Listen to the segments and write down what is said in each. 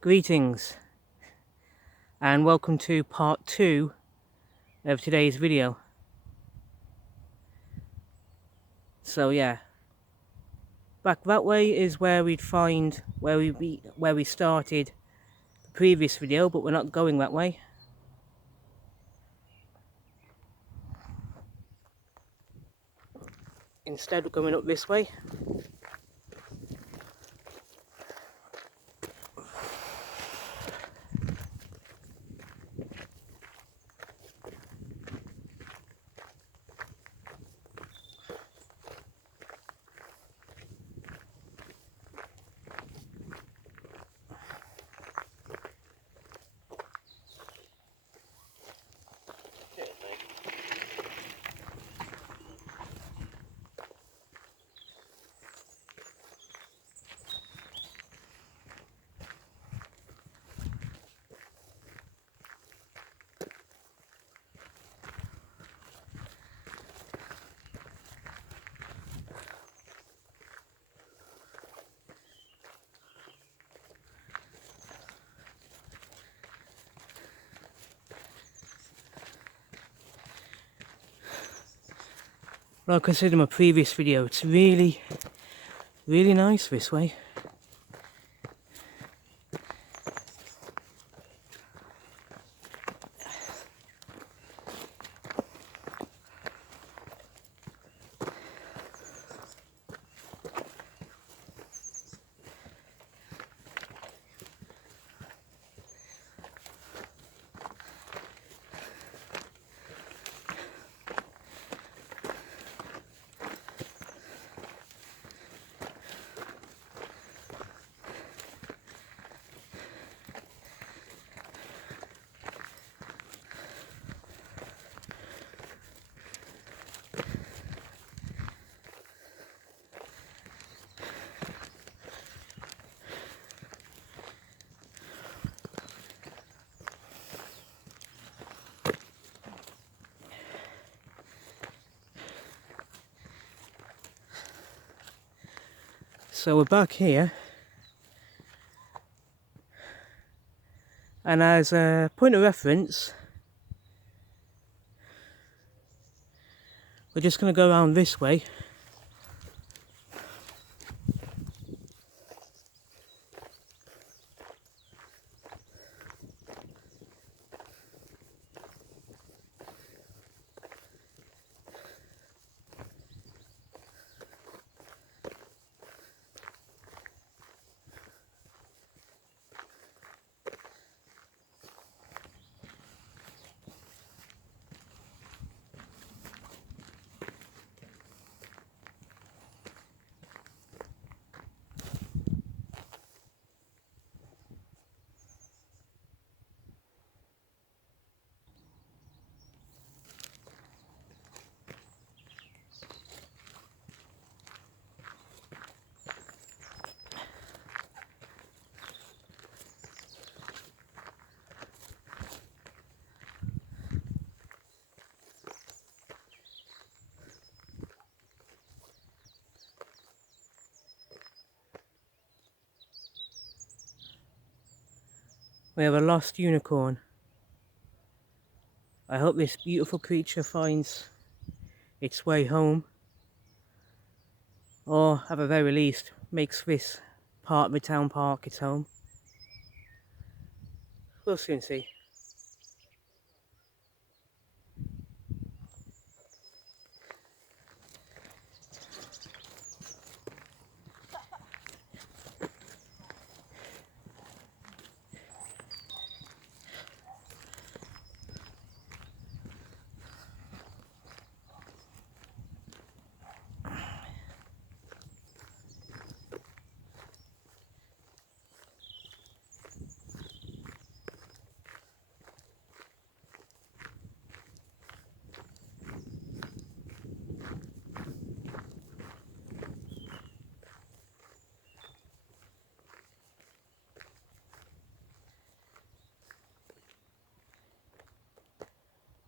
Greetings and welcome to part 2 of today's video. So yeah, back that way is where we'd find where we started the previous video, but we're not going that way. Instead we're coming up this way. Like I said in my previous video, it's really nice this way. So we're back here, and as a point of reference, we're just going to go around this way. We have a lost unicorn. I hope this beautiful creature finds its way home, or at the very least makes this part of the town park its home. We'll soon see.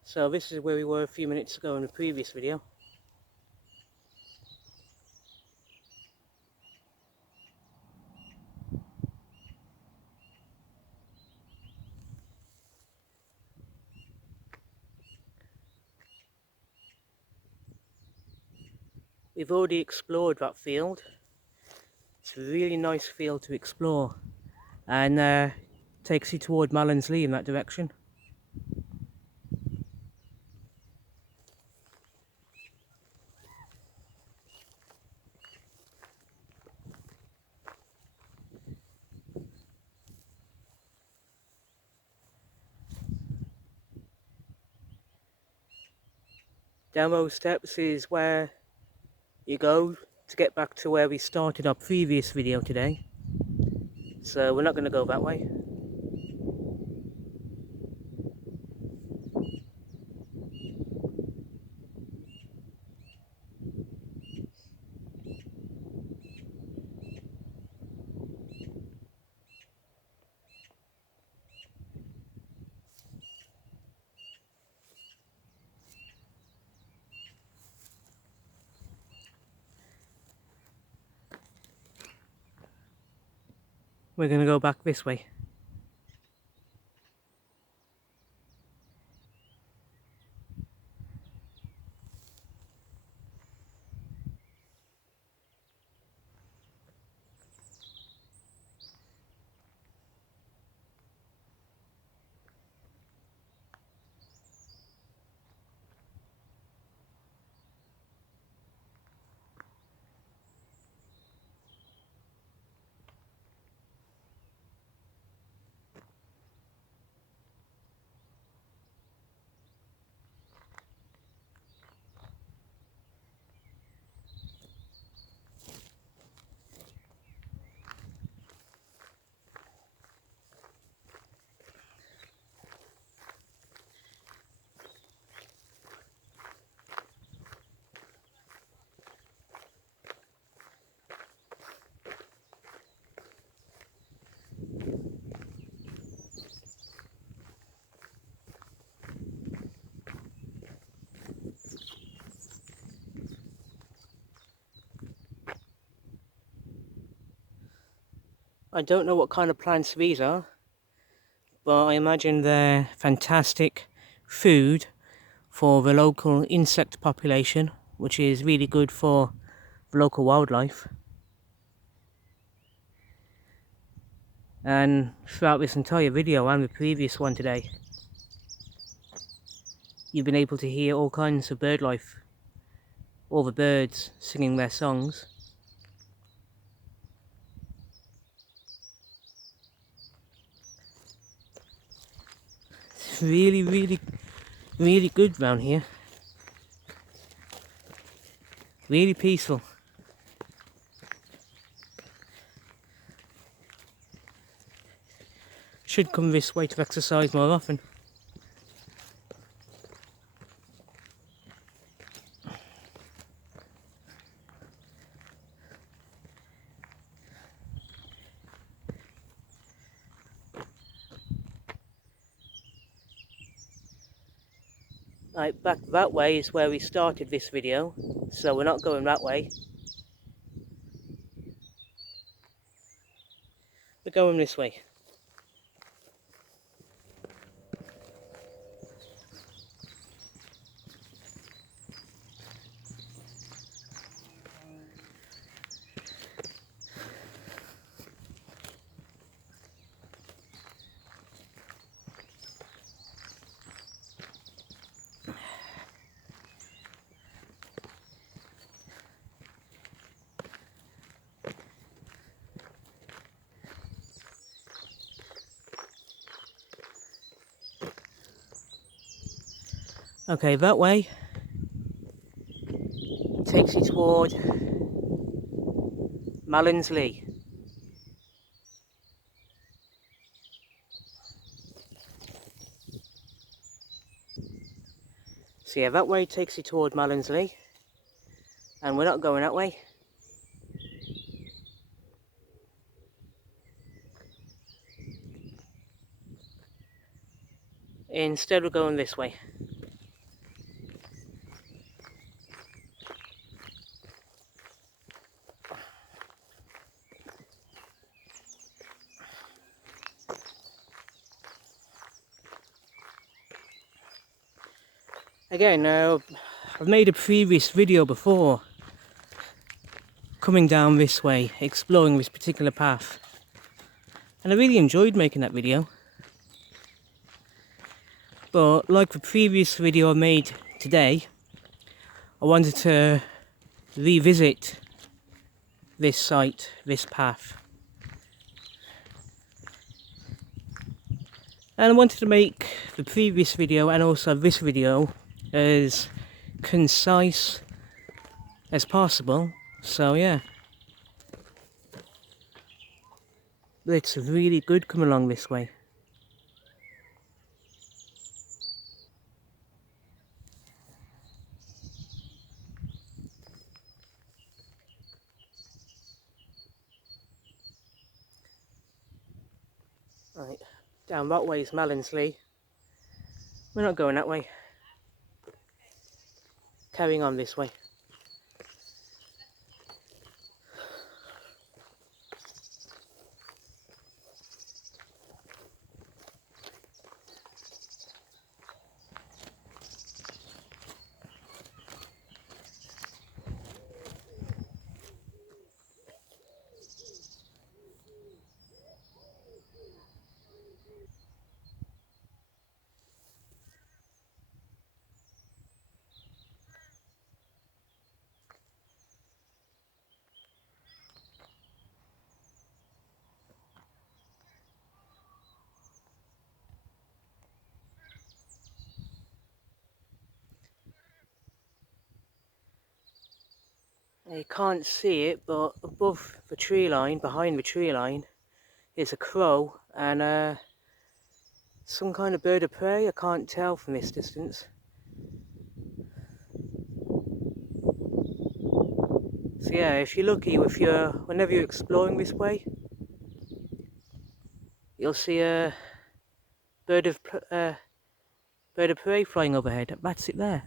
So this is where we were a few minutes ago in the previous video. We've already explored that field. It's a really nice field to explore, and takes you toward Mallinsley in that direction. Demo steps is where you go to get back to where we started our previous video today. So we're not going to go that way. We're going to go back this way. I don't know what kind of plants these are, but I imagine they're fantastic food for the local insect population, which is really good for the local wildlife. And throughout this entire video and the previous one today, you've been able to hear all kinds of bird life, all the birds singing their songs. It's really good round here. Really peaceful. Should come this way to exercise more often. Right, back that way is where we started this video, so we're not going that way. We're going this way. Okay, that way takes you toward Mallinsley. So yeah, that way takes you toward Mallinsley, and we're not going that way. Instead we're going this way. Again, I've made a previous video before coming down this way, exploring this particular path. And I really enjoyed making that video. But like the previous video I made today, I wanted to revisit this site, this path. And I wanted to make the previous video and also this video as concise as possible. So yeah, it's really good coming along this way. Right, down that way is Mallinsley. We're not going that way. Carrying on this way. You can't see it, but above the tree line, behind the tree line, is a crow and some kind of bird of prey. I can't tell from this distance. So yeah, if you're lucky, whenever you're exploring this way, you'll see a bird of prey flying overhead. That's it there.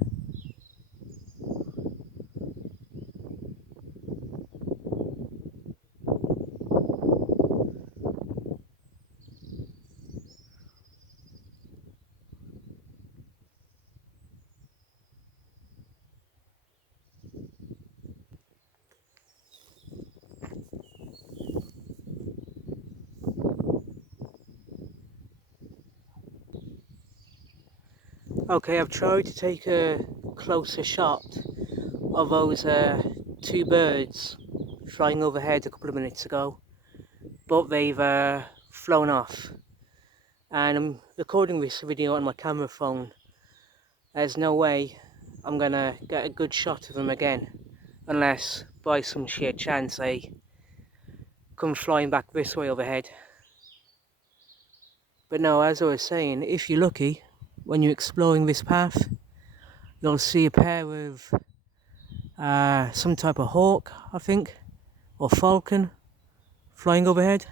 Okay, I've tried to take a closer shot of those two birds flying overhead a couple of minutes ago, but they've flown off. And I'm recording this video on my camera phone. There's no way I'm gonna get a good shot of them again, unless by some sheer chance they come flying back this way overhead. But no, as I was saying, if you're lucky, when you're exploring this path, you'll see a pair of some type of hawk, I think, or falcon flying overhead.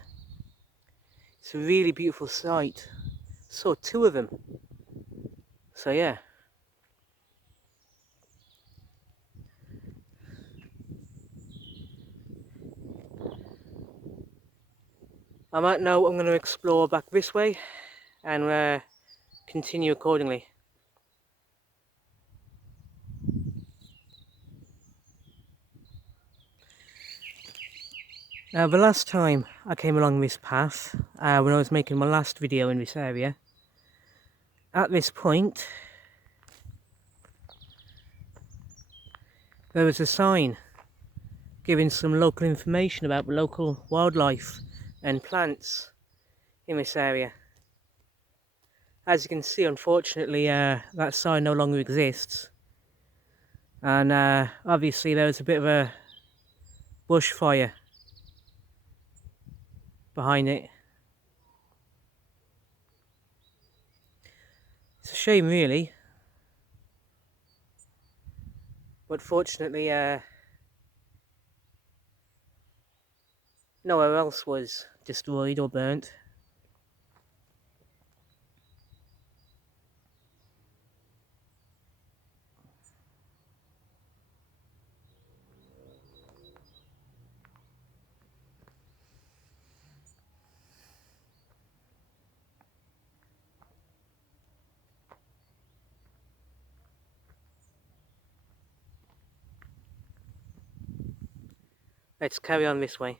It's a really beautiful sight. Saw two of them. So yeah. On that note, I'm going to explore back this way and continue accordingly. Now, the last time I came along this path, when I was making my last video in this area, at this point, there was a sign giving some local information about the local wildlife and plants in this area. As you can see, unfortunately, that sign no longer exists. And obviously there was a bit of a bushfire behind it. It's a shame, really, but fortunately nowhere else was destroyed or burnt. Let's carry on this way.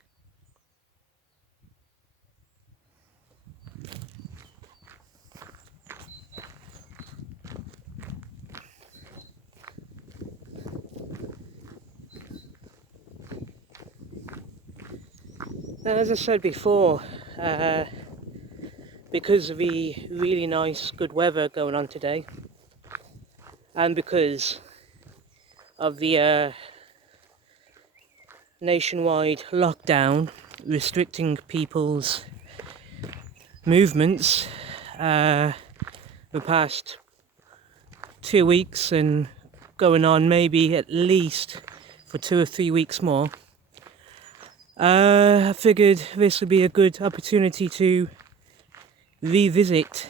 As I said before, because of the really nice good weather going on today, and because of the nationwide lockdown restricting people's movements the past 2 weeks and going on maybe at least for 2 or 3 weeks more, I figured this would be a good opportunity to revisit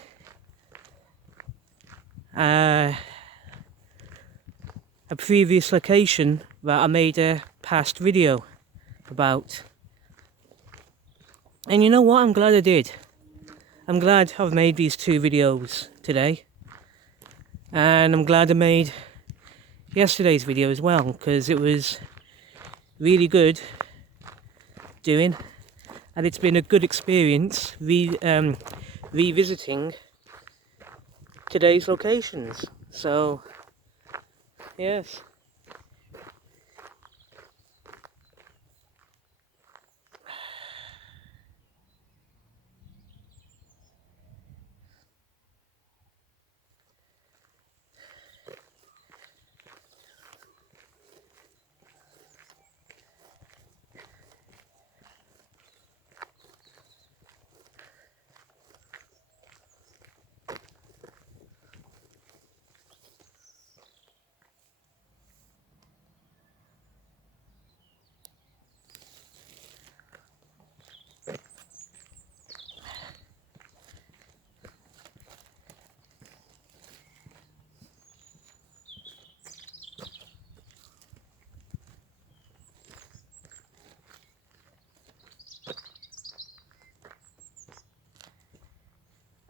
a previous location that I made a past video about. And you know what, I'm glad I did. I'm glad I've made these 2 videos today, and I'm glad I made yesterday's video as well, because it was really good doing, and it's been a good experience revisiting today's locations. So yes.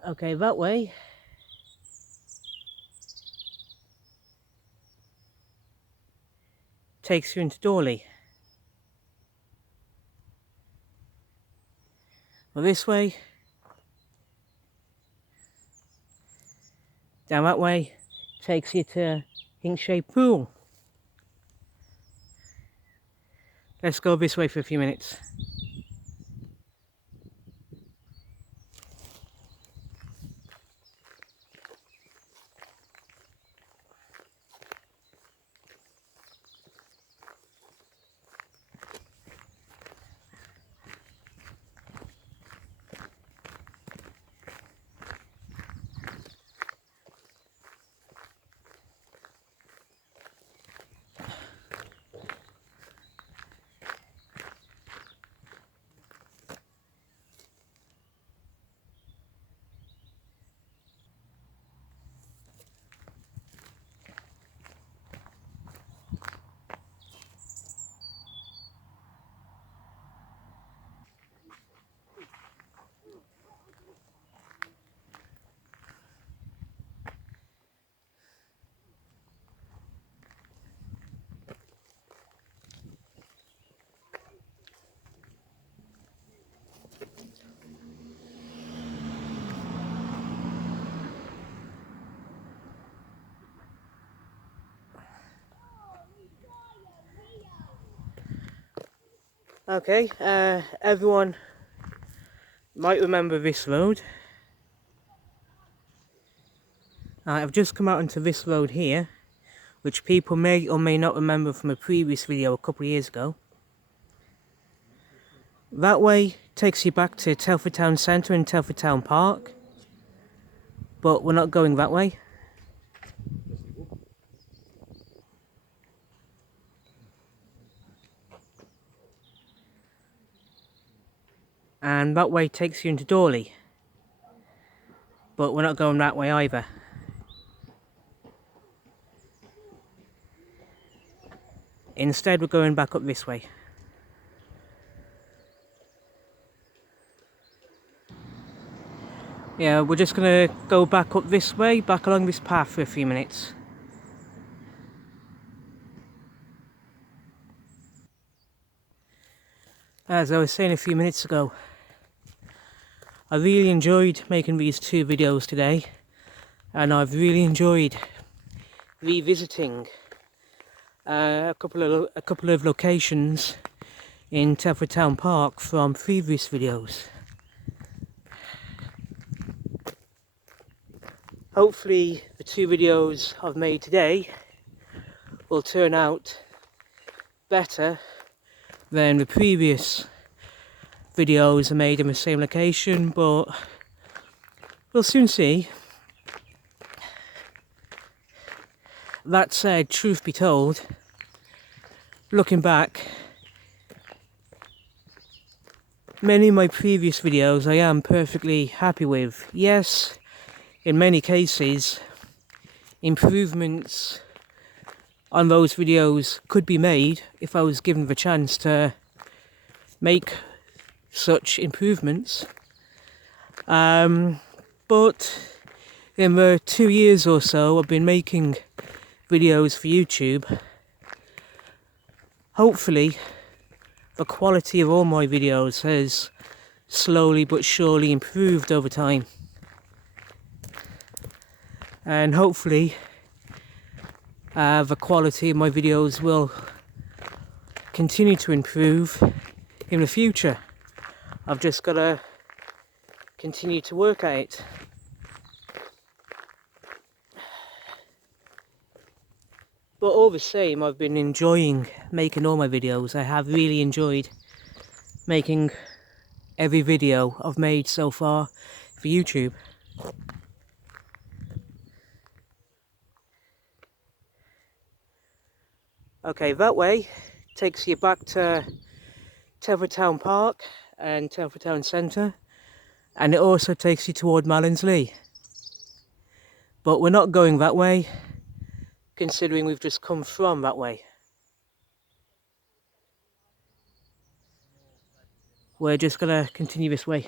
Okay, that way takes you into Dorley. Well, this way, down that way, takes you to Hinkshay Pool. Let's go this way for a few minutes. Okay, everyone might remember this road. I've just come out onto this road here, which people may or may not remember from a previous video a couple of years ago. That way takes you back to Telford Town Centre and Telford Town Park, but we're not going that way. And that way takes you into Dorley, but we're not going that way either. Instead, we're going back up this way. Yeah, we're just gonna go back up this way, back along this path for a few minutes. As I was saying a few minutes ago, I really enjoyed making these 2 videos today, and I've really enjoyed revisiting a couple of locations in Telford Town Park from previous videos. Hopefully the 2 videos I've made today will turn out better than the previous videos I made in the same location, but we'll soon see. That said, truth be told, looking back, many of my previous videos I am perfectly happy with. Yes, in many cases, improvements on those videos could be made if I was given the chance to make such improvements. But in the 2 years or so I've been making videos for YouTube, hopefully the quality of all my videos has slowly but surely improved over time. And hopefully the quality of my videos will continue to improve in the future. I've just got to continue to work at it. But all the same, I've been enjoying making all my videos. I have really enjoyed making every video I've made so far for YouTube. Okay, that way takes you back to Telford Town Park and Telford Town Centre, and it also takes you toward Mallinsley. But we're not going that way, considering we've just come from that way. We're just gonna continue this way.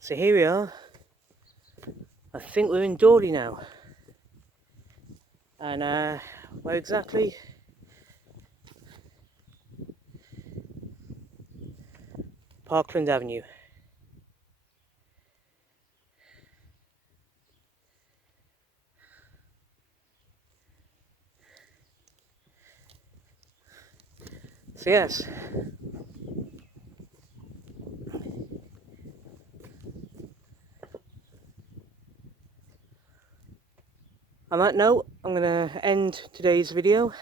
So here we are. I think we're in Dawley now. And where exactly? Parkland Avenue. So yes. On that note, I'm going to end today's video,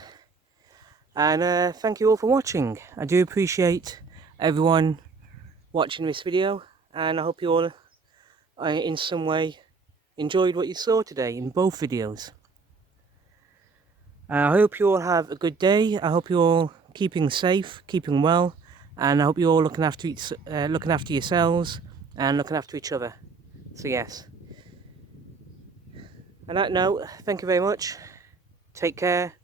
and thank you all for watching. I do appreciate everyone watching this video, and I hope you all in some way enjoyed what you saw today in both videos. I hope you all have a good day. I hope you're all keeping safe, keeping well, and I hope you're all looking after yourselves and looking after each other. So yes. On that note, thank you very much, take care,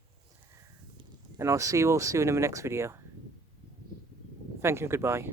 and I'll see you all soon in the next video. Thank you and goodbye.